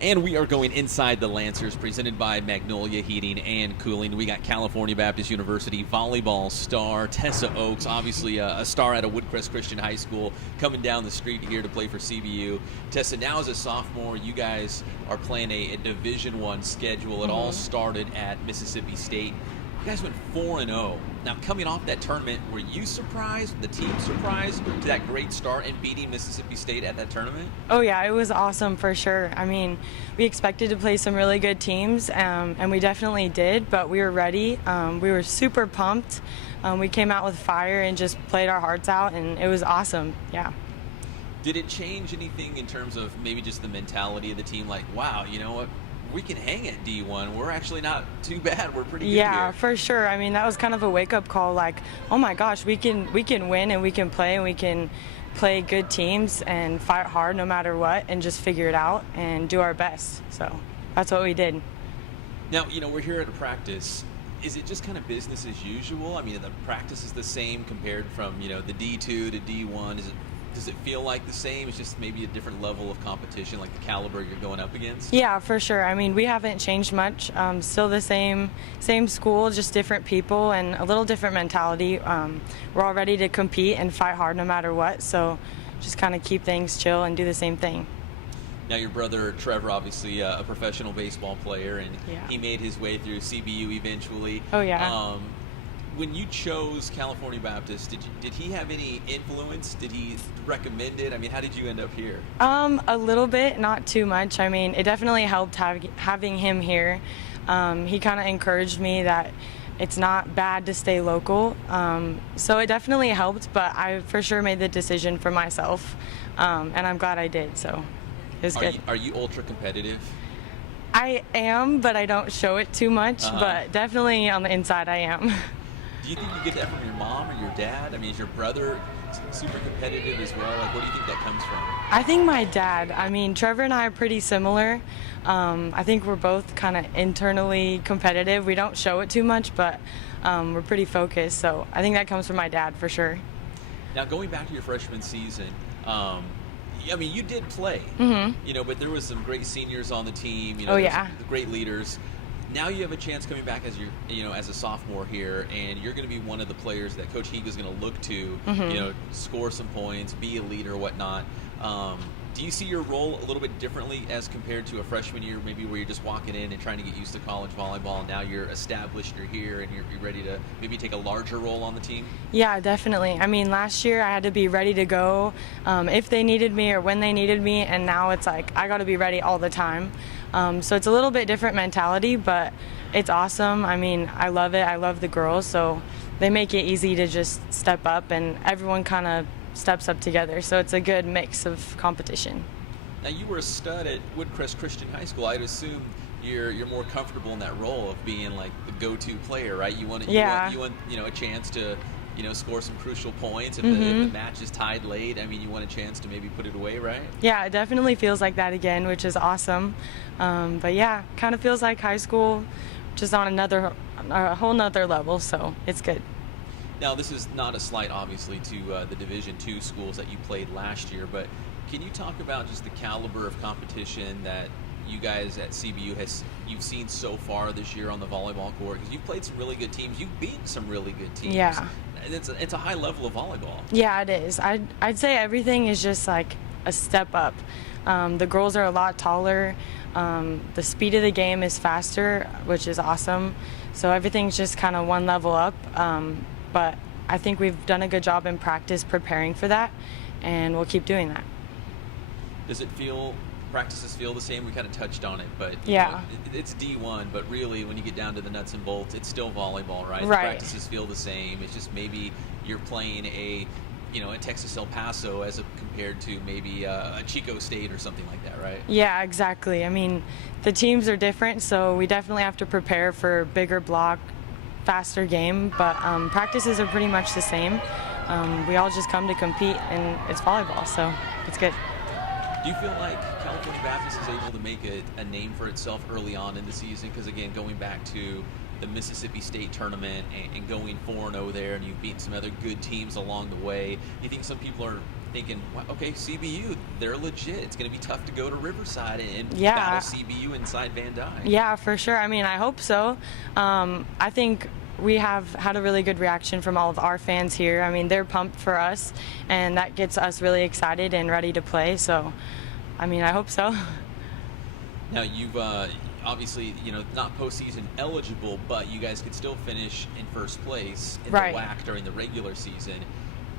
And we are going inside the Lancers, presented by Magnolia Heating and Cooling. We got California Baptist University volleyball star Tesa Oaks, obviously a star out of Woodcrest Christian High School, coming down the street here to play for CBU. Tesa, now as a sophomore, you guys are playing a Division I schedule. It all started at Mississippi State. You guys went 4-0. Now, coming off that tournament, were you surprised, the team surprised, to that great start and beating Mississippi State at that tournament? Oh, yeah, it was awesome for sure. I mean, we expected to play some really good teams, and we definitely did, but we were ready. We were super pumped. We came out with fire and just played our hearts out, and it was awesome, yeah. Did it change anything in terms of maybe just the mentality of the team? Like, wow, you know what? We can hang at D1. We're actually not too bad. We're pretty good Yeah, here. for sure. I mean, that was kind of a wake-up call. Like, oh my gosh, we can win and we can play and we can play good teams and fight hard no matter what and just figure it out and do our best. So that's what we did. Now, you know, we're here at a practice. Is it just kind of business as usual? I mean, the practice is the same compared from, you know, the D2 to D1. Does it feel like the same? It's just maybe a different level of competition, like the caliber you're going up against? Yeah, for sure. I mean, we haven't changed much. Still the same school, just different people and a little different mentality. We're all ready to compete and fight hard no matter what, so just kind of keep things chill and do the same thing. Now, your brother Trevor, obviously a professional baseball player, and he made his way through CBU eventually. Oh, yeah. When you chose California Baptist, did he have any influence? Did he recommend it? I mean, how did you end up here? A little bit, not too much. I mean, it definitely helped having him here. He kind of encouraged me that it's not bad to stay local. So it definitely helped, but I for sure made the decision for myself, and I'm glad I did, so it was good. Are you ultra competitive? I am, but I don't show it too much, but definitely on the inside I am. Do you think you get that from your mom or your dad? I mean, is your brother super competitive as well? Like, where do you think that comes from? I think my dad. I mean, Trevor and I are pretty similar. I think we're both kind of internally competitive. We don't show it too much, but we're pretty focused. So I think that comes from my dad for sure. Now, going back to your freshman season, I mean, you did play, you know, but there was some great seniors on the team. You know, the great leaders. Now you have a chance coming back as as a sophomore here, and you're going to be one of the players that Coach Higa is going to look to, you know, score some points, be a leader, whatnot. Do you see your role a little bit differently as compared to a freshman year, maybe where you're just walking in and trying to get used to college volleyball, and now you're established, you're here, and you're ready to maybe take a larger role on the team? Yeah, definitely. I mean, last year I had to be ready to go if they needed me or when they needed me, and now it's like I got to be ready all the time. So it's a little bit different mentality, but it's awesome. I mean, I love it. I love the girls, so they make it easy to just step up, and everyone kind of steps up together. So it's a good mix of competition. Now, you were a stud at Woodcrest Christian High School. I'd assume you're more comfortable in that role of being like the go-to player, right? You want a chance to score some crucial points if the match is tied late. I mean, you want a chance to maybe put it away, right? Yeah, it definitely feels like that again, which is awesome. But yeah, kind of feels like high school, just on a whole nother level, so it's good. Now, this is not a slight, obviously, to the Division II schools that you played last year, but can you talk about just the caliber of competition that you guys at CBU you've seen so far this year on the volleyball court? Because you've played some really good teams. You've beaten some really good teams. Yeah. And it's a high level of volleyball. Yeah, it is. I'd say everything is just like a step up. The girls are a lot taller. The speed of the game is faster, which is awesome. So everything's just kind of one level up. But I think we've done a good job in practice preparing for that, and we'll keep doing that. Does practices feel the same? We kind of touched on it, but it's D1, but really when you get down to the nuts and bolts, it's still volleyball, right? Right. The practices feel the same. It's just maybe you're playing a Texas El Paso as compared to maybe a Chico State or something like that, right? Yeah, exactly. I mean, the teams are different, so we definitely have to prepare for bigger block, faster game, but practices are pretty much the same. We all just come to compete, and it's volleyball, so it's good. Do you feel like California Baptist is able to make a name for itself early on in the season? Because again, going back to the Mississippi State tournament and going 4-0 there, and you've beaten some other good teams along the way. You think some people are thinking, well, okay, CBU, they're legit. It's going to be tough to go to Riverside and battle CBU inside Van Dyke. Yeah, for sure. I mean, I hope so. I think we have had a really good reaction from all of our fans here. I mean, they're pumped for us, and that gets us really excited and ready to play. So, I mean, I hope so. Now, you've obviously, not postseason eligible, but you guys could still finish in first place in the WAC during the regular season.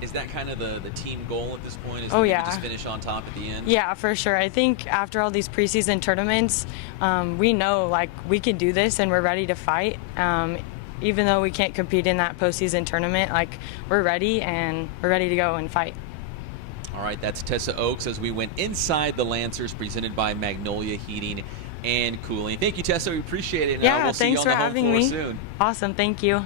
Is that kind of the team goal at this point? Is that you just finish on top at the end? Yeah, for sure. I think after all these preseason tournaments, we know, like, we can do this and we're ready to fight. Even though we can't compete in that postseason tournament, like, we're ready and we're ready to go and fight. All right, that's Tesa Oaks as we went inside the Lancers, presented by Magnolia Heating and Cooling. Thank you, Tesa. We appreciate it. Yeah, we'll thanks see you on for the home having floor me. soon. Awesome. Thank you.